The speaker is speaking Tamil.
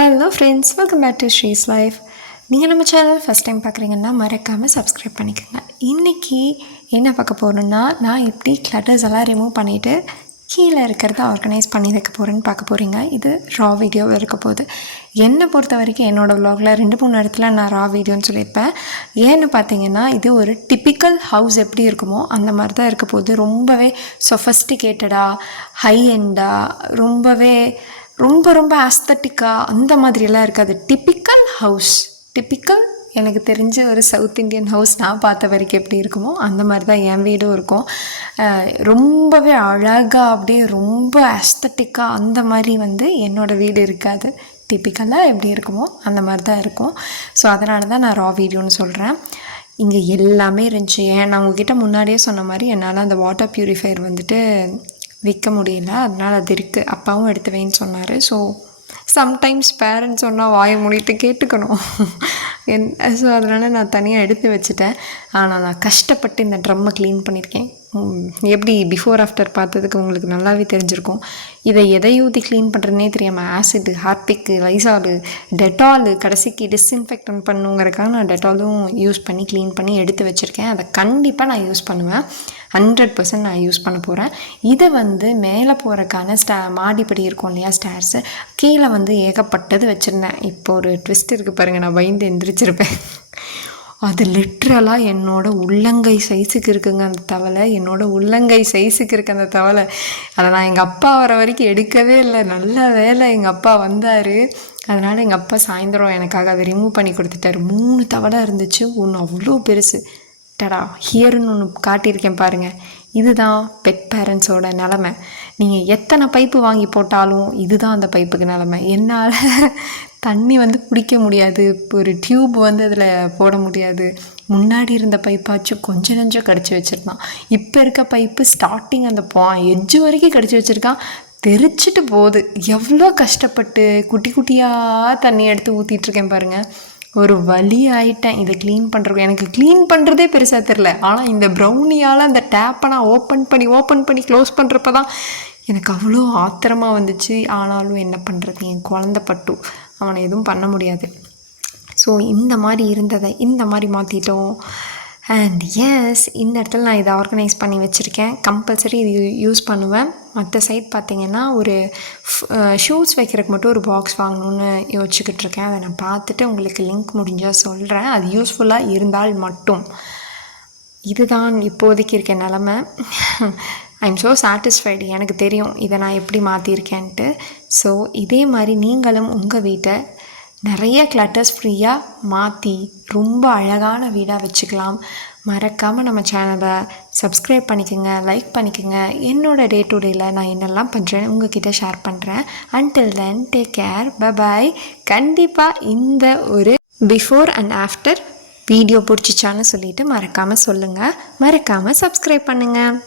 Hello friends, welcome back to Sri's life. நீங்கள் நம்ம சேனல் ஃபஸ்ட் டைம் பார்க்குறீங்கன்னா மறக்காமல் சப்ஸ்கிரைப் பண்ணிக்கோங்க. இன்றைக்கி என்ன பார்க்க போகிறோன்னா, நான் எப்படி கிளட்டர்ஸ் எல்லாம் ரிமூவ் பண்ணிவிட்டு கீழே இருக்கிறத ஆர்கனைஸ் பண்ணி வைக்க போகிறேன்னு பார்க்க போகிறீங்க. இது ரா வீடியோவில் இருக்க போகுது. என்னை பொறுத்த வரைக்கும் என்னோடய விலாகில் 2-3 இடத்துல நான் ரா வீடியோன்னு சொல்லியிருப்பேன். ஏன்னு பார்த்தீங்கன்னா, இது ஒரு டிப்பிக்கல் ஹவுஸ் எப்படி இருக்குமோ அந்த மாதிரி தான் இருக்க போகுது. ரொம்பவே சொஃபஸ்டிகேட்டடாக, ஹை எண்டாக, ரொம்ப ஆஸ்தட்டிக்காக அந்த மாதிரியெல்லாம் இருக்காது. டிப்பிக்கல் எனக்கு தெரிஞ்ச ஒரு சவுத் இண்டியன் ஹவுஸ் நான் பார்த்த வரைக்கும் எப்படி இருக்குமோ அந்த மாதிரி தான் என் வீடும் இருக்கும். ரொம்பவே அழகாக அப்படியே ரொம்ப ஆஸ்தட்டிக்காக அந்த மாதிரி என்னோடய வீடு இருக்காது. டிப்பிக்கலாக எப்படி இருக்குமோ அந்த மாதிரி தான் இருக்கும். ஸோ அதனால தான் நான் ரா வீடியோன்னு சொல்கிறேன். இங்கே எல்லாமே இருந்துச்சு. நான் உங்ககிட்ட முன்னாடியே சொன்ன மாதிரி என்னால் அந்த வாட்டர் ப்யூரிஃபையர் விற்க முடியல. அதனால் அது இருக்குது. அப்பாவும் எடுத்து வைன்னு சொன்னார். ஸோ சம்டைம்ஸ் பேரண்ட்ஸ் சொன்னால் வாயை மூடிட்டு கேட்டுக்கணும். ஸோ அதனால் நான் தனியாக எடுத்து வச்சுட்டேன். ஆனால் நான் கஷ்டப்பட்டு இந்த ட்ரம்மை க்ளீன் பண்ணியிருக்கேன். எப்படி பிஃபோர் ஆஃப்டர் பார்த்ததுக்கு உங்களுக்கு நல்லாவே தெரிஞ்சிருக்கும். இதை எதை ஊற்றி க்ளீன் பண்ணுறதுனே தெரியாமல் ஆசிட்டு, ஹார்பிக்கு, லைசாலு, டெட்டாலு, கடைசிக்கு டிஸ்இன்ஃபெக்டன் பண்ணுங்கிறதுக்காக நான் டெட்டாலும் யூஸ் பண்ணி க்ளீன் பண்ணி எடுத்து வச்சுருக்கேன். அதை கண்டிப்பாக நான் யூஸ் பண்ணுவேன். 100% நான் யூஸ் பண்ண போகிறேன். இதை மேலே போகிறக்கான மாடிப்படி இருக்கும் இல்லையா, ஸ்டேர்ஸு, கீழே ஏகப்பட்டது வச்சுருந்தேன். இப்போ ஒரு ட்விஸ்ட் இருக்குது பாருங்கள். நான் பயந்து எந்திரிச்சிருப்பேன். அது லிட்ரலாக என்னோடய உள்ளங்கை சைஸுக்கு இருக்குங்க அந்த தவளை. என்னோடய உள்ளங்கை சைஸுக்கு இருக்குது அந்த தவளை. அதை நான் எங்கள் அப்பா வர வரைக்கும் எடுக்கவே இல்லை. நல்ல வேலை எங்கள் அப்பா வந்தார். அதனால் எங்கள் அப்பா சாயந்தரம் எனக்காக அதை ரிமூவ் பண்ணி கொடுத்துட்டாரு. 3 தவளை இருந்துச்சு. ஒன்று அவ்வளோ பெருசு. டடா ஹியர்னு ஒன்று காட்டியிருக்கேன் பாருங்கள். இதுதான் பெட் பேரண்ட்ஸோட நிலமை. நீங்கள் எத்தனை பைப்பு வாங்கி போட்டாலும் இதுதான் அந்த பைப்புக்கு நிலமை. என்னால் தண்ணி குடிக்க முடியாது. ஒரு டியூப் அதில் போட முடியாது. முன்னாடி இருந்த பைப்பாச்சும் கொஞ்சம் நெஞ்சம் கடிச்சு வச்சுருந்தான். இப்போ இருக்க பைப்பு ஸ்டார்டிங் அந்த எட்ஜு வரைக்கும் கடிச்சு வச்சுருக்கான். தெரிச்சிட்டு போகுது. எவ்வளோ கஷ்டப்பட்டு குட்டி குட்டியாக தண்ணி எடுத்து ஊற்றிட்டுருக்கேன் பாருங்கள். ஒரு வழி ஆகிட்டேன் இதை க்ளீன் பண்ணுறதுக்கு. எனக்கு க்ளீன் பண்ணுறதே பெருசாக தெரில. ஆனால் இந்த ப்ரௌனியால் அந்த டேப்பை நான் ஓப்பன் பண்ணி க்ளோஸ் பண்ணுறப்ப தான் எனக்கு அவ்வளோ ஆத்திரமாக வந்துச்சு. ஆனாலும் என்ன பண்ணுறது, என் குழந்தை பட்டு, அவனை எதுவும் பண்ண முடியாது. ஸோ இந்த மாதிரி இருந்ததை இந்த மாதிரி மாற்றிட்டோம். அண்ட் எஸ், இந்த இடத்துல நான் இதை ஆர்கனைஸ் பண்ணி வச்சுருக்கேன். கம்பல்சரி இது யூஸ் பண்ணுவேன். மற்ற சைட் பார்த்திங்கன்னா ஒரு ஷூஸ் வைக்கிறதுக்கு மட்டும் ஒரு பாக்ஸ் வாங்கணுன்னு யோசிச்சுக்கிட்டு இருக்கேன். அதை நான் பார்த்துட்டு உங்களுக்கு லிங்க் முடிஞ்சால் சொல்கிறேன். அது யூஸ்ஃபுல்லாக இருந்தால் மட்டும். இதுதான் இப்போதைக்கு இருக்க நிலமை. I am so satisfied. எனக்கு தெரியும் இதை நான் எப்படி மாற்றிருக்கேன்ட்டு. ஸோ இதே மாதிரி நீங்களும் உங்கள் வீட்டை நிறைய கிளட்டர்ஸ் ஃப்ரீயாக மாற்றி ரொம்ப அழகான வீடாக வச்சுக்கலாம். மறக்காமல் நம்ம சேனலை சப்ஸ்கிரைப் பண்ணிக்கோங்க, லைக் பண்ணிக்கோங்க. என்னோடய டே டு டேயில் நான் என்னெல்லாம் பண்ணுறேன் உங்ககிட்ட ஷேர் பண்ணுறேன். Until then take care, bye. கண்டிப்பாக இந்த ஒரு பிஃபோர் அண்ட் ஆஃப்டர் வீடியோ பிடிச்சிச்சான்னு சொல்லிவிட்டு மறக்காமல் சொல்லுங்கள். மறக்காமல் சப்ஸ்கிரைப் பண்ணுங்கள்.